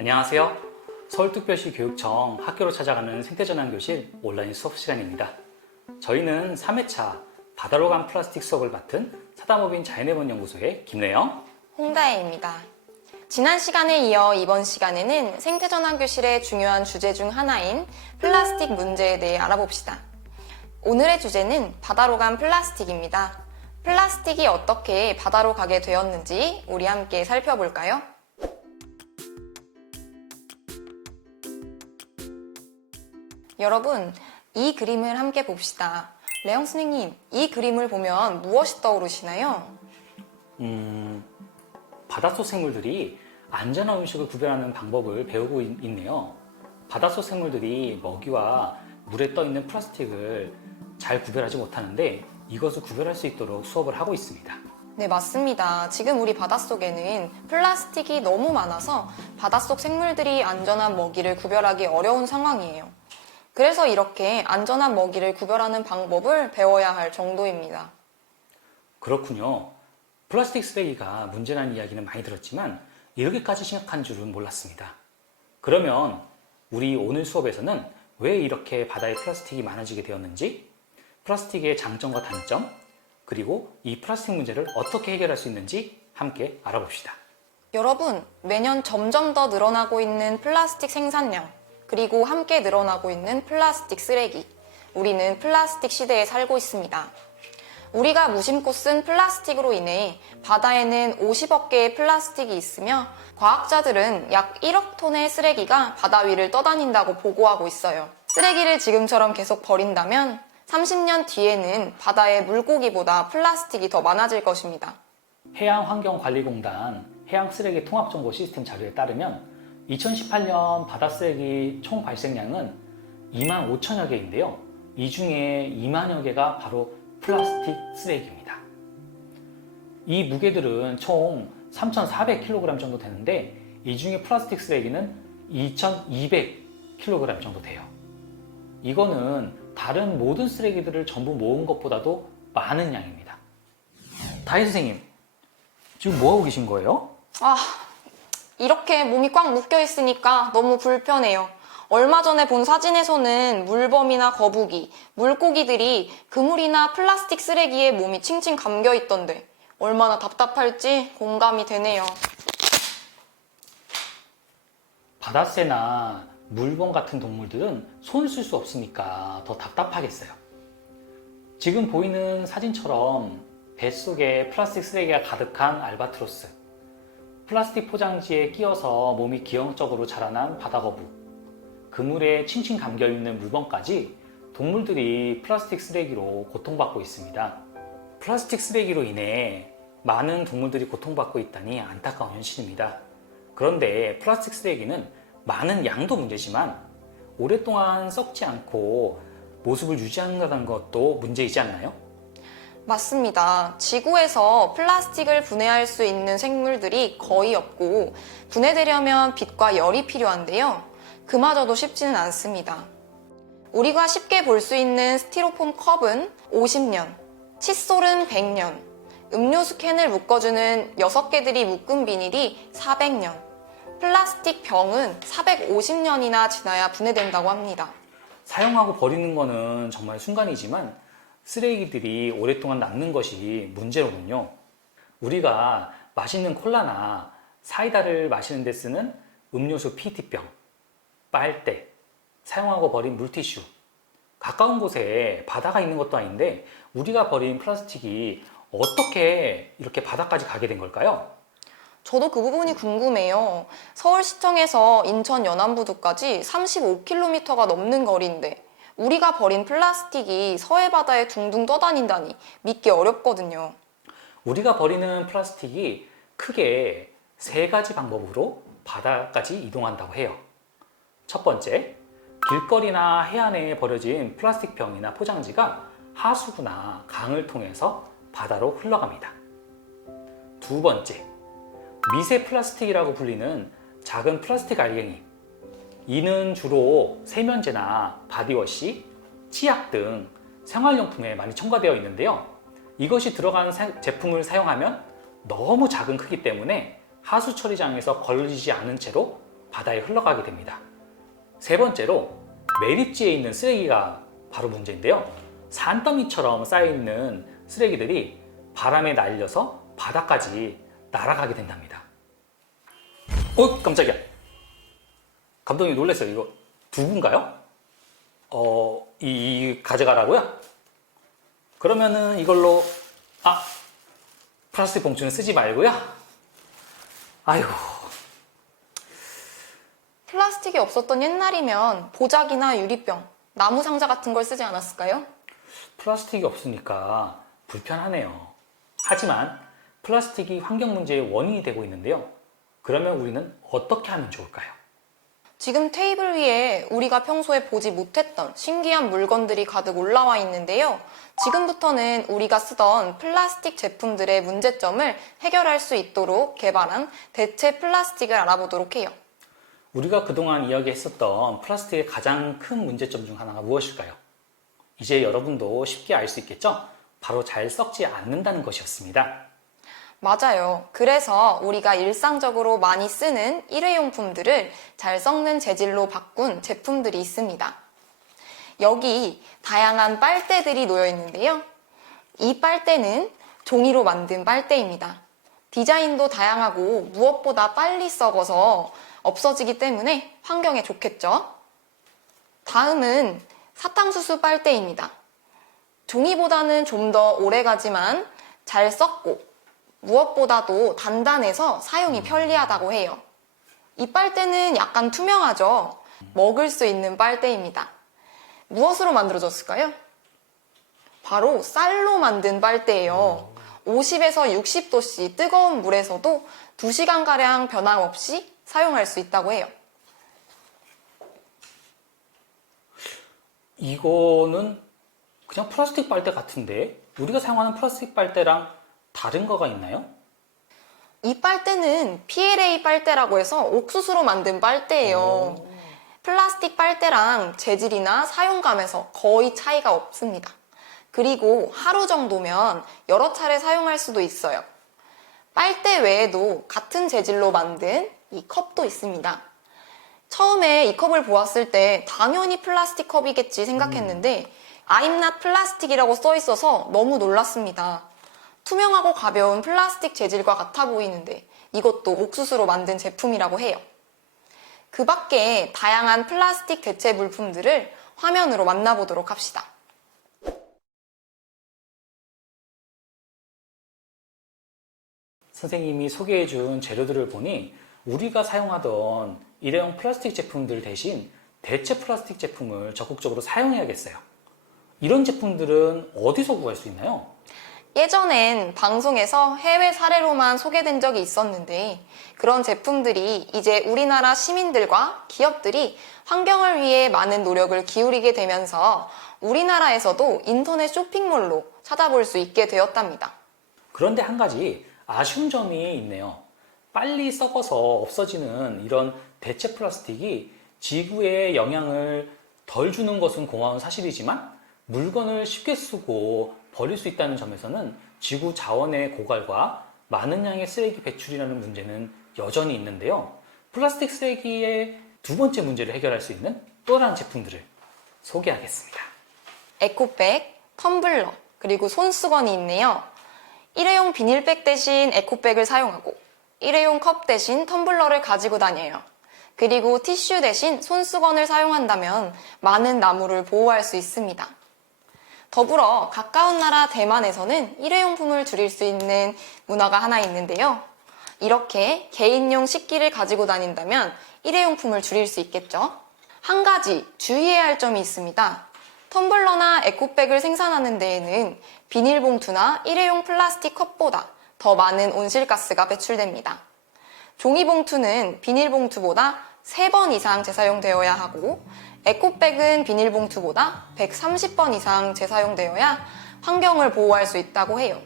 안녕하세요. 서울특별시 교육청 학교로 찾아가는 생태전환교실 온라인 수업 시간입니다. 저희는 3회차 바다로 간 플라스틱 수업을 맡은 사다모빈 자연해본 연구소의 김래영, 홍다혜입니다. 지난 시간에 이어 이번 시간에는 생태전환교실의 중요한 주제 중 하나인 플라스틱 문제에 대해 알아봅시다. 오늘의 주제는 바다로 간 플라스틱입니다. 플라스틱이 어떻게 바다로 가게 되었는지 우리 함께 살펴볼까요? 여러분, 이 그림을 함께 봅시다. 레영 선생님, 이 그림을 보면 무엇이 떠오르시나요? 음, 바닷속 생물들이 안전한 음식을 구별하는 방법을 배우고 있, 있네요. 바닷속 생물들이 먹이와 물에 떠 있는 플라스틱을 잘 구별하지 못하는데 이것을 구별할 수 있도록 수업을 하고 있습니다. 네, 맞습니다. 지금 우리 바닷속에는 플라스틱이 너무 많아서 바닷속 생물들이 안전한 먹이를 구별하기 어려운 상황이에요. 그래서 이렇게 안전한 먹이를 구별하는 방법을 배워야 할 정도입니다. 그렇군요. 플라스틱 쓰레기가 문제라는 이야기는 많이 들었지만 이렇게까지 심각한 줄은 몰랐습니다. 그러면 우리 오늘 수업에서는 왜 이렇게 바다에 플라스틱이 많아지게 되었는지, 플라스틱의 장점과 단점, 그리고 이 플라스틱 문제를 어떻게 해결할 수 있는지 함께 알아봅시다. 여러분, 매년 점점 더 늘어나고 있는 플라스틱 생산량, 그리고 함께 늘어나고 있는 플라스틱 쓰레기. 우리는 플라스틱 시대에 살고 있습니다. 우리가 무심코 쓴 플라스틱으로 인해 바다에는 50억 개의 플라스틱이 있으며 과학자들은 약 1억 톤의 쓰레기가 바다 위를 떠다닌다고 보고하고 있어요. 쓰레기를 지금처럼 계속 버린다면 30년 뒤에는 바다에 물고기보다 플라스틱이 더 많아질 것입니다. 해양환경관리공단 해양 쓰레기 통합 정보 시스템 자료에 따르면 2018년 바다쓰레기 총 발생량은 2만 5천여 개인데요. 이 중에 2만여 개가 바로 플라스틱 쓰레기입니다. 이 무게들은 총 3,400kg 정도 되는데 이 중에 플라스틱 쓰레기는 2,200kg 정도 돼요. 이거는 다른 모든 쓰레기들을 전부 모은 것보다도 많은 양입니다. 다혜 선생님, 지금 뭐 하고 계신 거예요? 아, 이렇게 몸이 꽉 묶여 있으니까 너무 불편해요. 얼마 전에 본 사진에서는 물범이나 거북이, 물고기들이 그물이나 플라스틱 쓰레기에 몸이 칭칭 감겨 있던데 얼마나 답답할지 공감이 되네요. 바다새나 물범 같은 동물들은 손을 쓸수 없으니까 더 답답하겠어요. 지금 보이는 사진처럼 뱃속에 플라스틱 쓰레기가 가득한 알바트로스, 플라스틱 포장지에 끼어서 몸이 기형적으로 자라난 바다거북, 그물에 칭칭 감겨 있는 물범까지 동물들이 플라스틱 쓰레기로 고통받고 있습니다. 플라스틱 쓰레기로 인해 많은 동물들이 고통받고 있다니 안타까운 현실입니다. 그런데 플라스틱 쓰레기는 많은 양도 문제지만 오랫동안 썩지 않고 모습을 유지한다는 것도 문제이지 않나요? 맞습니다. 지구에서 플라스틱을 분해할 수 있는 생물들이 거의 없고 분해되려면 빛과 열이 필요한데요. 그마저도 쉽지는 않습니다. 우리가 쉽게 볼 수 있는 스티로폼 컵은 50년, 칫솔은 100년, 음료수 캔을 묶어주는 6개들이 묶은 비닐이 400년, 플라스틱 병은 450년이나 지나야 분해된다고 합니다. 사용하고 버리는 거는 정말 순간이지만 쓰레기들이 오랫동안 남는 것이 문제로군요. 우리가 맛있는 콜라나 사이다를 마시는 데 쓰는 음료수 PET병, 빨대, 사용하고 버린 물티슈. 가까운 곳에 바다가 있는 것도 아닌데 우리가 버린 플라스틱이 어떻게 이렇게 바다까지 가게 된 걸까요? 저도 그 부분이 궁금해요. 서울시청에서 인천 연안부두까지 35km가 넘는 거리인데 우리가 버린 플라스틱이 서해 바다에 둥둥 떠다닌다니 믿기 어렵거든요. 우리가 버리는 플라스틱이 크게 세 가지 방법으로 바다까지 이동한다고 해요. 첫 번째, 길거리나 해안에 버려진 플라스틱 병이나 포장지가 하수구나 강을 통해서 바다로 흘러갑니다. 두 번째, 미세 플라스틱이라고 불리는 작은 플라스틱 알갱이. 이는 주로 세면제나 바디워시, 치약 등 생활용품에 많이 첨가되어 있는데요. 이것이 들어간 사- 제품을 사용하면 너무 작은 크기 때문에 하수 처리장에서 걸리지 않은 채로 바다에 흘러가게 됩니다. 세 번째로 매립지에 있는 쓰레기가 바로 문제인데요. 산더미처럼 쌓여있는 쓰레기들이 바람에 날려서 바다까지 날아가게 된답니다. 어, 깜짝이야. 감독님 놀랐어요. 이거 두부인가요? 어, 이, 이 가져가라고요? 그러면은 이걸로 아 플라스틱 봉투는 쓰지 말고요. 아이고 플라스틱이 없었던 옛날이면 보자기나 유리병, 나무 상자 같은 걸 쓰지 않았을까요? 플라스틱이 없으니까 불편하네요. 하지만 플라스틱이 환경 문제의 원인이 되고 있는데요. 그러면 우리는 어떻게 하면 좋을까요? 지금 테이블 위에 우리가 평소에 보지 못했던 신기한 물건들이 가득 올라와 있는데요. 지금부터는 우리가 쓰던 플라스틱 제품들의 문제점을 해결할 수 있도록 개발한 대체 플라스틱을 알아보도록 해요. 우리가 그동안 이야기했었던 플라스틱의 가장 큰 문제점 중 하나가 무엇일까요? 이제 여러분도 쉽게 알 수 있겠죠? 바로 잘 썩지 않는다는 것이었습니다. 맞아요. 그래서 우리가 일상적으로 많이 쓰는 일회용품들을 잘 썩는 재질로 바꾼 제품들이 있습니다. 여기 다양한 빨대들이 놓여 있는데요. 이 빨대는 종이로 만든 빨대입니다. 디자인도 다양하고 무엇보다 빨리 썩어서 없어지기 때문에 환경에 좋겠죠? 다음은 사탕수수 빨대입니다. 종이보다는 좀 더 오래 가지만 잘 썩고 무엇보다도 단단해서 사용이 편리하다고 해요. 이 빨대는 약간 투명하죠? 먹을 수 있는 빨대입니다. 무엇으로 만들어졌을까요? 바로 쌀로 만든 빨대예요. 50에서 60도씨 뜨거운 물에서도 2시간가량 변함없이 사용할 수 있다고 해요. 이거는 그냥 플라스틱 빨대 같은데 우리가 사용하는 플라스틱 빨대랑 다른 거가 있나요? 이 빨대는 PLA 빨대라고 해서 옥수수로 만든 빨대예요. 플라스틱 빨대랑 재질이나 사용감에서 거의 차이가 없습니다. 그리고 하루 정도면 여러 차례 사용할 수도 있어요. 빨대 외에도 같은 재질로 만든 이 컵도 있습니다. 처음에 이 컵을 보았을 때 당연히 플라스틱 컵이겠지 생각했는데 I'm not plastic이라고 써 있어서 너무 놀랐습니다. 투명하고 가벼운 플라스틱 재질과 같아 보이는데 이것도 옥수수로 만든 제품이라고 해요. 그 밖에 다양한 플라스틱 대체 물품들을 화면으로 만나보도록 합시다. 선생님이 소개해준 재료들을 보니 우리가 사용하던 일회용 플라스틱 제품들 대신 대체 플라스틱 제품을 적극적으로 사용해야겠어요. 이런 제품들은 어디서 구할 수 있나요? 예전엔 방송에서 해외 사례로만 소개된 적이 있었는데 그런 제품들이 이제 우리나라 시민들과 기업들이 환경을 위해 많은 노력을 기울이게 되면서 우리나라에서도 인터넷 쇼핑몰로 찾아볼 수 있게 되었답니다. 그런데 한 가지 아쉬운 점이 있네요. 빨리 썩어서 없어지는 이런 대체 플라스틱이 지구에 영향을 덜 주는 것은 고마운 사실이지만 물건을 쉽게 쓰고 버릴 수 있다는 점에서는 지구 자원의 고갈과 많은 양의 쓰레기 배출이라는 문제는 여전히 있는데요. 플라스틱 쓰레기의 두 번째 문제를 해결할 수 있는 또 다른 제품들을 소개하겠습니다. 에코백, 텀블러, 그리고 손수건이 있네요. 일회용 비닐백 대신 에코백을 사용하고 일회용 컵 대신 텀블러를 가지고 다녀요. 그리고 티슈 대신 손수건을 사용한다면 많은 나무를 보호할 수 있습니다. 더불어 가까운 나라 대만에서는 일회용품을 줄일 수 있는 문화가 하나 있는데요. 이렇게 개인용 식기를 가지고 다닌다면 일회용품을 줄일 수 있겠죠. 한 가지 주의해야 할 점이 있습니다. 텀블러나 에코백을 생산하는 데에는 비닐봉투나 일회용 플라스틱 컵보다 더 많은 온실가스가 배출됩니다. 종이봉투는 비닐봉투보다 3번 이상 재사용되어야 하고 에코백은 비닐봉투보다 130번 이상 재사용되어야 환경을 보호할 수 있다고 해요.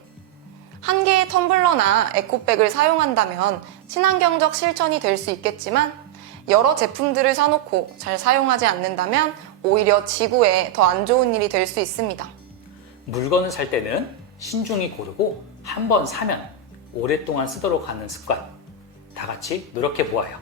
한 개의 텀블러나 에코백을 사용한다면 친환경적 실천이 될 수 있겠지만 여러 제품들을 사놓고 잘 사용하지 않는다면 오히려 지구에 더 안 좋은 일이 될 수 있습니다. 물건을 살 때는 신중히 고르고 한 번 사면 오랫동안 쓰도록 하는 습관 다 같이 노력해 보아요.